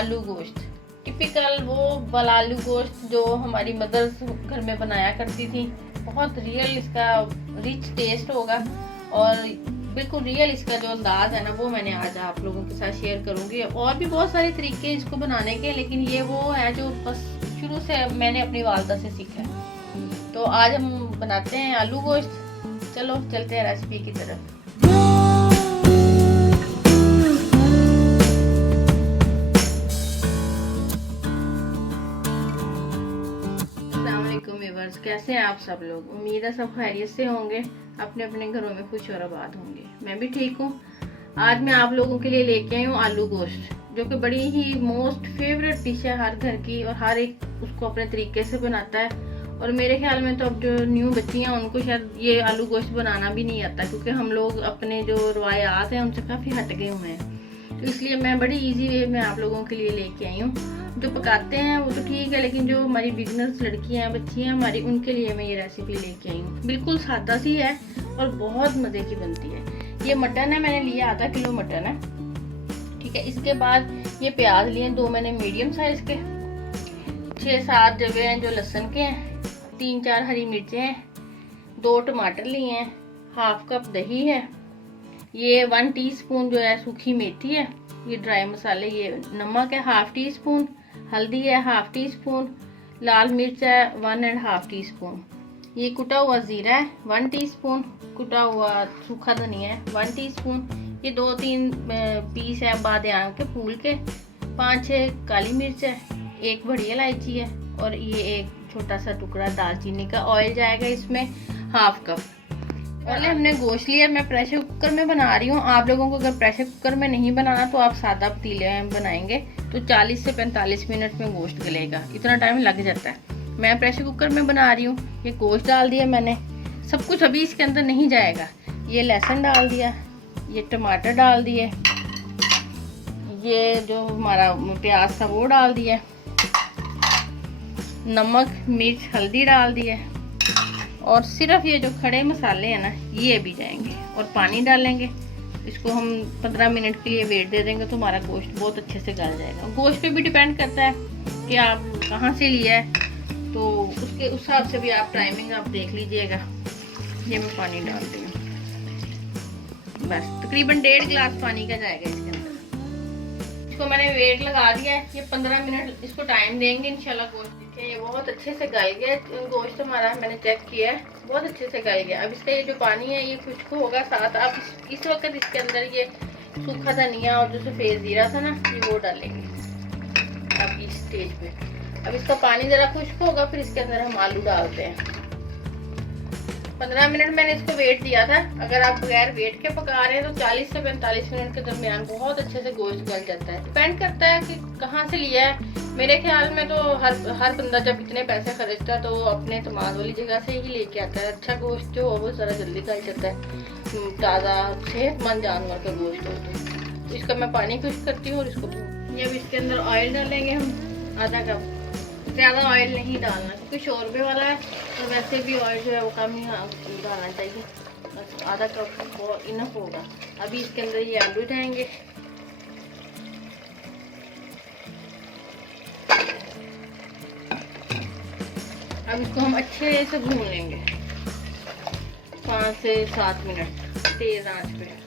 आलू गोश्त, टिपिकल वो वाला आलू गोश्त जो हमारी मदर्स घर में बनाया करती थी। बहुत रियल इसका रिच टेस्ट होगा और बिल्कुल रियल इसका जो अंदाज है ना वो मैंने आज आप लोगों के साथ शेयर करूंगी। और भी बहुत सारे तरीके इसको बनाने के, लेकिन ये वो है जो बस शुरू से मैंने अपनी वालदा से सीखा है। तो आज हम बनाते हैं आलू गोश्त। चलो चलते हैं रेसिपी की तरफ। व्यूअर्स, कैसे हैं आप सब लोग? उम्मीद है सब खैरियत से होंगे, अपने अपने घरों में खुश और आबाद होंगे। मैं भी ठीक हूँ। आज मैं आप लोगों के लिए लेके आई हूँ आलू गोश्त, जो कि बड़ी ही मोस्ट फेवरेट डिश है हर घर की और हर एक उसको अपने तरीके से बनाता है। और मेरे ख्याल में तो अब जो न्यू बच्ची हैं उनको शायद ये आलू गोश्त बनाना भी नहीं आता, क्योंकि हम लोग अपने जो रवायात हैं उनसे काफ़ी हट गए हुए हैं। तो इसलिए मैं बड़ी इजी वे में आप लोगों के लिए लेके आई हूँ। जो पकाते हैं वो तो ठीक है, लेकिन जो हमारी बिगनर्स लड़कियां हैं, बच्ची हैं हमारी, उनके लिए मैं ये रेसिपी लेके आई हूँ। बिल्कुल सादा सी है और बहुत मज़े की बनती है। ये मटन है, मैंने लिया आधा किलो मटन है, ठीक है। इसके बाद ये प्याज लिए 2 मैंने मीडियम साइज के, 6-7 जवे हैं जो लहसुन के हैं, 3-4 हरी मिर्चें हैं, 2 टमाटर लिए हैं, हाफ कप दही है, ये 1 टीस्पून जो है सूखी मेथी है, ये ड्राई मसाले, ये नमक है हाफ टी स्पून, हल्दी है हाफ टी स्पून, लाल मिर्च है 1.5 टीस्पून, ये कुटा हुआ जीरा है 1 टीस्पून, कुटा हुआ सूखा धनिया है 1 टीस्पून, ये 2-3 पीस है बादाम के फूल के, 5-6 काली मिर्च है, 1 बड़ी इलायची है और ये 1 छोटा सा टुकड़ा दालचीनी का। ऑयल जाएगा इसमें हाफ कप। पहले हमने गोश्त लिया, मैं प्रेशर कुकर में बना रही हूँ। आप लोगों को अगर प्रेशर कुकर में नहीं बनाना तो आप सादा पतीले में बनाएंगे तो 40 से 45 मिनट में गोश्त गलेगा, इतना टाइम लग जाता है। मैं प्रेशर कुकर में बना रही हूँ। ये गोश्त डाल दिया मैंने, सब कुछ अभी इसके अंदर नहीं जाएगा। ये लहसुन डाल दिया, ये टमाटर डाल दिए, ये जो हमारा प्याज था वो डाल दिया, नमक मिर्च हल्दी डाल दिया और सिर्फ ये जो खड़े मसाले हैं ना ये भी जाएंगे और पानी डालेंगे। इसको हम 15 मिनट के लिए वेट दे देंगे तो हमारा गोश्त बहुत अच्छे से गल जाएगा। गोश्त पे भी डिपेंड करता है कि आप कहाँ से लिया है, तो उसके उस हिसाब से भी आप टाइमिंग आप देख लीजिएगा। ये मैं पानी डालती हूँ, बस तकरीबन 1.5 गिलास पानी का जाएगा इसके अंदर। इसको मैंने वेट लगा दिया है, ये 15 मिनट इसको टाइम देंगे इंशाल्लाह। गोश्त ये बहुत अच्छे से गल गया गोश्त हमारा, मैंने चेक किया है बहुत अच्छे से गल गया। अब इसका ये जो पानी है ये खुश्क होगा साथ। आप इस वक्त इसके अंदर ये सूखा धनिया और जो सफ़ेद जीरा था ना ये वो डालेंगे अब इस स्टेज पे। अब इसका पानी ज़रा खुश्क होगा, फिर इसके अंदर हम आलू डालते हैं। 15 मिनट मैंने इसको वेट दिया था। अगर आप बगैर वेट के पका रहे हैं तो 40 से 45 मिनट के दरमियान बहुत अच्छे से गोश्त गल जाता है। डिपेंड करता है कि कहाँ से लिया है। मेरे ख्याल में तो हर बंदा जब इतने पैसे खर्चता है तो वो अपने तमाम वाली जगह से ही लेके आता है। अच्छा गोश्त जो हो वो ज़रा जल्दी गल जाता है, ताज़ा सेहतमंद जानवर का गोश्त हो। तो इसका मैं पानी खुश्क करती हूँ और इसको ये अब इसके अंदर ऑयल डालेंगे हम आधा कप। ज़्यादा ऑयल नहीं डालना क्योंकि शोरबे वाला है, तो वैसे भी ऑयल जो है वो कम ही डालना चाहिए, बस आधा कप बहुत इनफ होगा। अभी इसके अंदर ये आलू जाएंगे, अब इसको हम अच्छे से भून लेंगे 5 से 7 मिनट तेज आंच पे।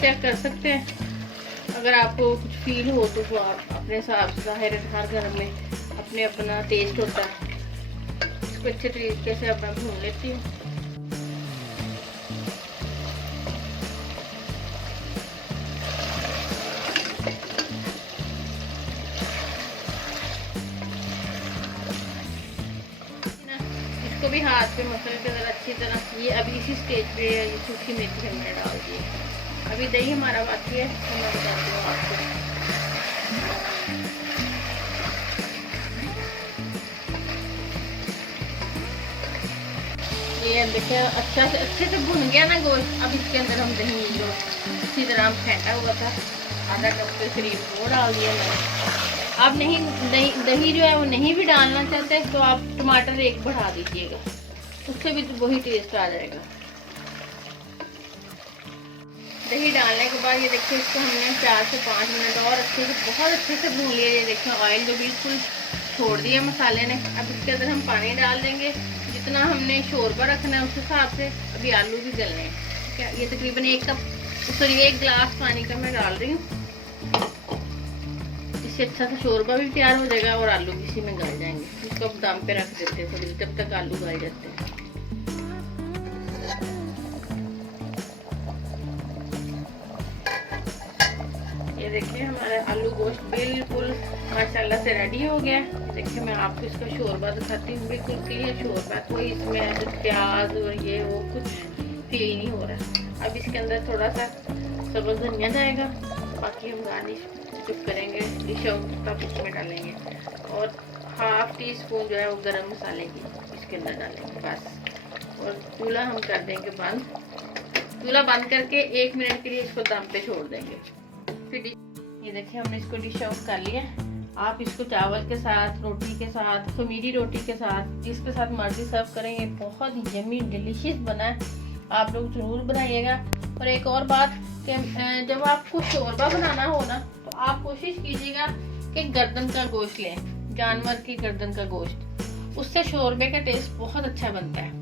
चेक कर सकते हैं, अगर आपको कुछ फील हो तो आप अपने हिसाब से, हर घर में अपने अपना टेस्ट होता है। इसको अच्छे तरीके से अपना भून लेती हूँ। इसको भी हाथ पे मसल के ज़रा अच्छी तरह। ये अभी इसी स्टेज पे ये सूखी मेथी हमने डाल दी है। अभी दही हमारा बाकी है तो मैं बताती हूँ आपको। ये देखिए अच्छे से भुन गया ना गोश्त। अब इसके अंदर हम दही जो अच्छी तरह हम फेंटा हुआ था आधा कप के करीब वो डाल दिया मैंने। आप नहीं दही जो है वो नहीं भी डालना चाहते तो आप टमाटर 1 बढ़ा दीजिएगा, उससे भी तो वही टेस्ट आ जाएगा। दही डालने के बाद ये देखिए इसको हमने 4 से 5 मिनट और अच्छे से बहुत अच्छे से भून लिया। ये देखिए ऑयल जो बिल्कुल छोड़ दिया मसाले ने। अब इसके अंदर हम पानी डाल देंगे जितना हमने शोरबा रखना है उस हिसाब से। अभी आलू भी गलने हैं, ठीक है। ये तकरीबन 1 गिलास पानी का मैं डाल रही हूँ। इससे अच्छा सा शोरबा भी तैयार हो जाएगा और आलू भी इसी में गल जाएंगे। इसको अब दम पे रख देते हैं थोड़ी, जब तक आलू गल जाते हैं। ये देखिए हमारा आलू गोश्त बिल्कुल माशाल्लाह से रेडी हो गया है। देखिए मैं आपको इसका शोरबा दिखाती हूँ, बिल्कुल क्लियर शोरबा, कोई इसमें ऐसे प्याज और ये वो कुछ फील नहीं हो रहा। अब इसके अंदर थोड़ा सा सब्ज़ धनिया जाएगा, बाकी हम गार्निश जो करेंगे डिश तब इसमें डालेंगे। और ½ टी स्पून जो है वो गरम मसाले की इसके अंदर डालेंगे बस। और चूल्हा हम कर देंगे बंद। चूल्हा बंद करके 1 मिनट के लिए इसको दम पे छोड़ देंगे। फिर ये देखिए हमने इसको डिश आउट कर लिया। आप इसको चावल के साथ, रोटी के साथ, खमीरी रोटी के साथ, जिसके साथ मर्जी सर्व करेंगे। बहुत यम्मी डिलीशियस बना है, आप लोग ज़रूर बनाइएगा। और एक और बात कि जब आपको शोरबा बनाना हो ना तो आप कोशिश कीजिएगा कि गर्दन का गोश्त लें, जानवर की गर्दन का गोश्त, उससे शोरबे का टेस्ट बहुत अच्छा बनता है।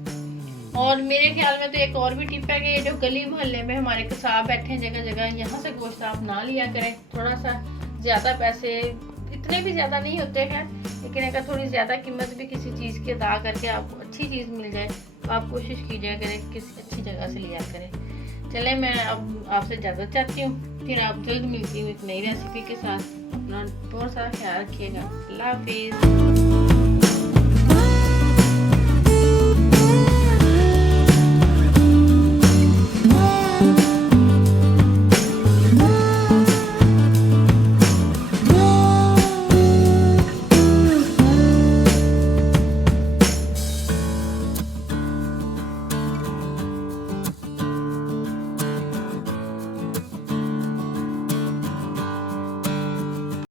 और मेरे ख्याल में तो एक और भी टिप है कि ये जो गली मोहल्ले में हमारे कसाब बैठे हैं जगह जगह, यहाँ से गोश्त आप ना लिया करें। थोड़ा सा ज़्यादा पैसे, इतने भी ज़्यादा नहीं होते हैं, लेकिन अगर थोड़ी ज़्यादा कीमत भी किसी चीज़ की अदा करके आपको अच्छी चीज़ मिल जाए तो आप कोशिश कीजिए करें किसी अच्छी जगह से लिया करें। चले मैं अब आपसे इजाज़त चाहती हूँ, फिर आप जल्द मिलती हूँ एक नई रेसिपी के साथ। अपना बहुत सारा ख्याल रखिएगा। अल्लाह हाफिज़।